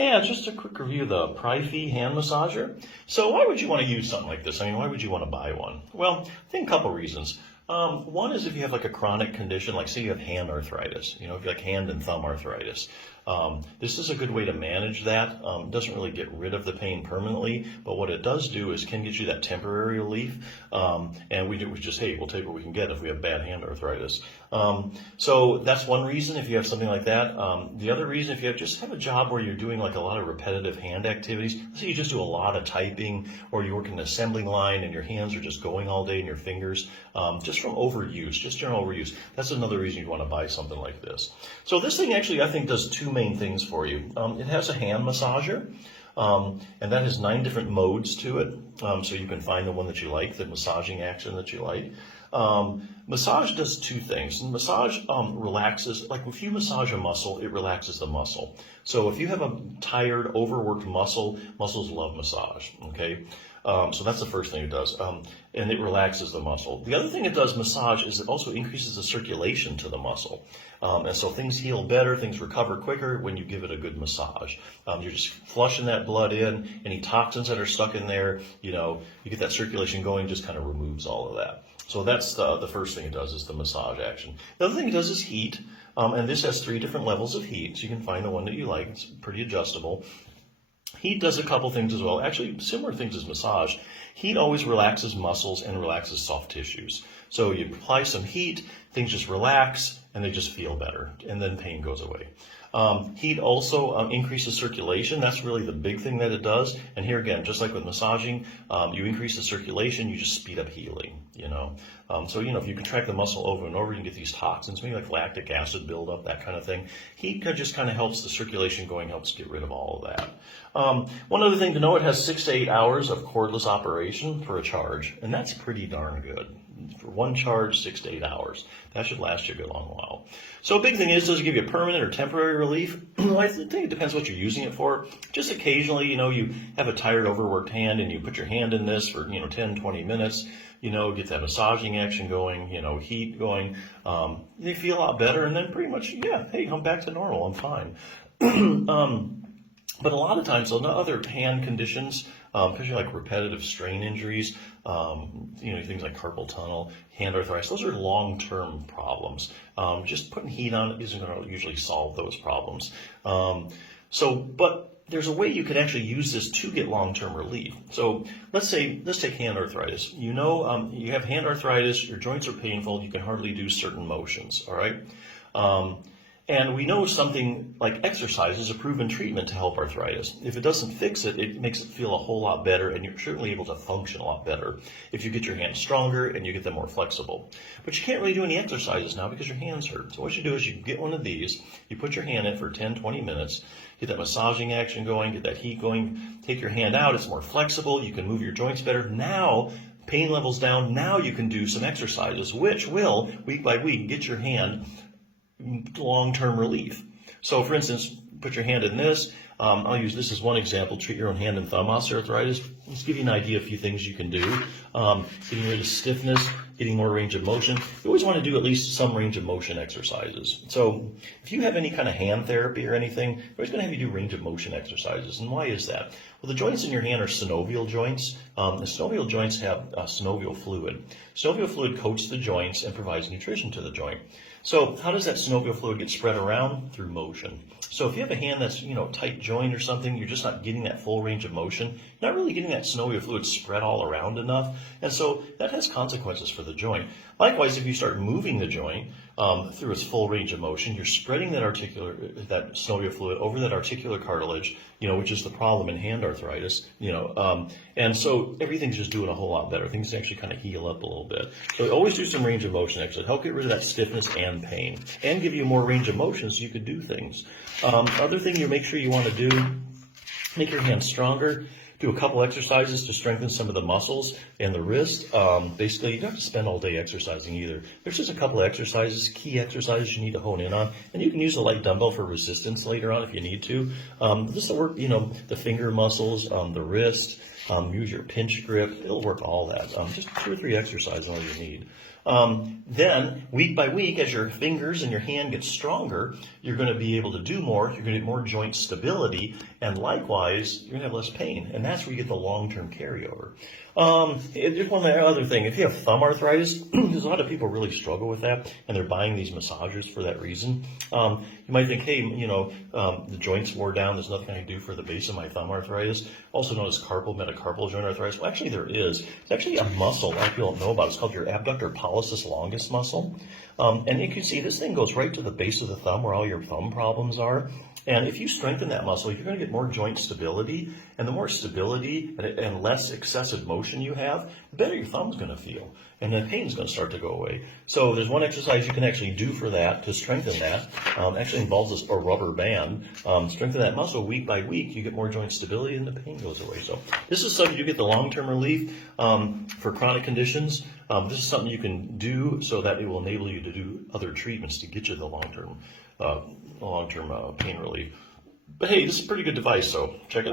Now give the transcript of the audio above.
Yeah, just a quick review of the Pryfey hand massager. So why would you want to use something like this? I mean, why would you want to buy one? Well, I think a couple reasons. One is if you have like a chronic condition, like say you have hand arthritis, if you have like hand and thumb arthritis. This is a good way to manage that. It doesn't really get rid of the pain permanently, but what it does do is can get you that temporary relief. And we just, hey, we'll take what we can get if we have bad hand arthritis. So that's one reason if you have something like that. The other reason if you just have a job where you're doing like a lot of repetitive hand activities, let's say you just do a lot of typing or you work in an assembling line and your hands are just going all day and your fingers, just from overuse, just general overuse. That's another reason you'd want to buy something like this. So this thing actually I think does two main things for you. It has a hand massager. And that has 9 different modes to it, so you can find the one that you like, the massaging action that you like. Massage does 2 things. Massage relaxes, like if you massage a muscle, it relaxes the muscle. So if you have a tired, overworked muscle, muscles love massage, okay? So that's the first thing it does, and it relaxes the muscle. The other thing it does, massage, is it also increases the circulation to the muscle. And so things heal better, things recover quicker when you give it a good massage. You're just flushing that blood in, any toxins that are stuck in there, you get that circulation going, just kind of removes all of that. So that's the first thing it does is the massage action. The other thing it does is heat, and this has 3 different levels of heat, so you can find the one that you like. It's pretty adjustable. Heat does a couple things as well, actually similar things as massage. Heat always relaxes muscles and relaxes soft tissues. So you apply some heat, things just relax, and they just feel better, and then pain goes away. Heat also increases circulation. That's really the big thing that it does. And here again, just like with massaging, you increase the circulation, you just speed up healing, So, if you contract the muscle over and over, you can get these toxins, maybe like lactic acid buildup, that kind of thing. Heat just kind of helps the circulation going, helps get rid of all of that. One other thing to know, it has 6 to 8 hours of cordless operation for a charge, and that's pretty darn good. For one charge, 6 to 8 hours. That should last you a good long while. So a big thing is, does it give you permanent or temporary relief? I think it depends what you're using it for. Just occasionally, you have a tired, overworked hand and you put your hand in this for, 10, 20 minutes, get that massaging action going, heat going. They feel a lot better and then pretty much, hey, I'm back to normal, I'm fine. But a lot of times, other hand conditions, especially like repetitive strain injuries, things like carpal tunnel, hand arthritis, those are long-term problems. Just putting heat on it isn't going to usually solve those problems. But there's a way you can actually use this to get long-term relief. So let's take hand arthritis. You have hand arthritis, your joints are painful, you can hardly do certain motions, all right? And we know something like exercise is a proven treatment to help arthritis. If it doesn't fix it, it makes it feel a whole lot better, and you're certainly able to function a lot better if you get your hands stronger and you get them more flexible. But you can't really do any exercises now because your hands hurt. So what you do is you get one of these, you put your hand in for 10, 20 minutes, get that massaging action going, get that heat going, take your hand out, it's more flexible, you can move your joints better. Now, pain levels down, now you can do some exercises, which will, week by week, get your hand long-term relief. So for instance, put your hand in this. I'll use this as one example. Treat your own hand and thumb osteoarthritis. Let's give you an idea of a few things you can do. Getting rid of stiffness, getting more range of motion. You always want to do at least some range of motion exercises. So if you have any kind of hand therapy or anything, we're always going to have you do range of motion exercises. And why is that? Well, the joints in your hand are synovial joints. The synovial joints have synovial fluid. Synovial fluid coats the joints and provides nutrition to the joint. So how does that synovial fluid get spread around? Through motion. So if you have a hand that's, tight joint or something, you're just not getting that full range of motion. You're not really getting that synovial fluid spread all around enough. And so that has consequences for the joint. Likewise, if you start moving the joint through its full range of motion, you're spreading that synovial fluid over that articular cartilage, which is the problem in hand arthritis, and so everything's just doing a whole lot better. Things actually kind of heal up a little bit. So always do some range of motion exercise. Help get rid of that stiffness and pain, and give you more range of motion so you could do things. Other thing you make sure you want to do, make your hands stronger. Do a couple exercises to strengthen some of the muscles and the wrist. Basically, you don't have to spend all day exercising either. There's just a couple of exercises, key exercises you need to hone in on. And you can use a light dumbbell for resistance later on if you need to. This will work, the finger muscles, the wrist, use your pinch grip. It'll work all that. Just 2 or 3 exercises all you need. Then, week by week, as your fingers and your hand get stronger, you're going to be able to do more. You're going to get more joint stability, And likewise, you're going to have less pain. And that's where you get the long-term carryover. Just one other thing. If you have thumb arthritis, there's a lot of people really struggle with that, and they're buying these massagers for that reason. You might think, hey, the joints wore down. There's nothing I can do for the base of my thumb arthritis, also known as carpal metacarpal joint arthritis. Well, actually, there is. It's actually a muscle a lot of people don't know about. It's called your abductor pollicis longus muscle. And you can see this thing goes right to the base of the thumb where all your thumb problems are. And if you strengthen that muscle, you're going to get more joint stability. And the more stability and less excessive motion you have, the better your thumb's going to feel. And the pain's going to start to go away. So there's one exercise you can actually do for that to strengthen that. Actually involves a rubber band. Strengthen that muscle week by week. You get more joint stability and the pain goes away. So this is something you get the long-term relief for chronic conditions. This is something you can do so that it will enable you to do other treatments to get you the long-term pain relief. But hey, this is a pretty good device, so check it out.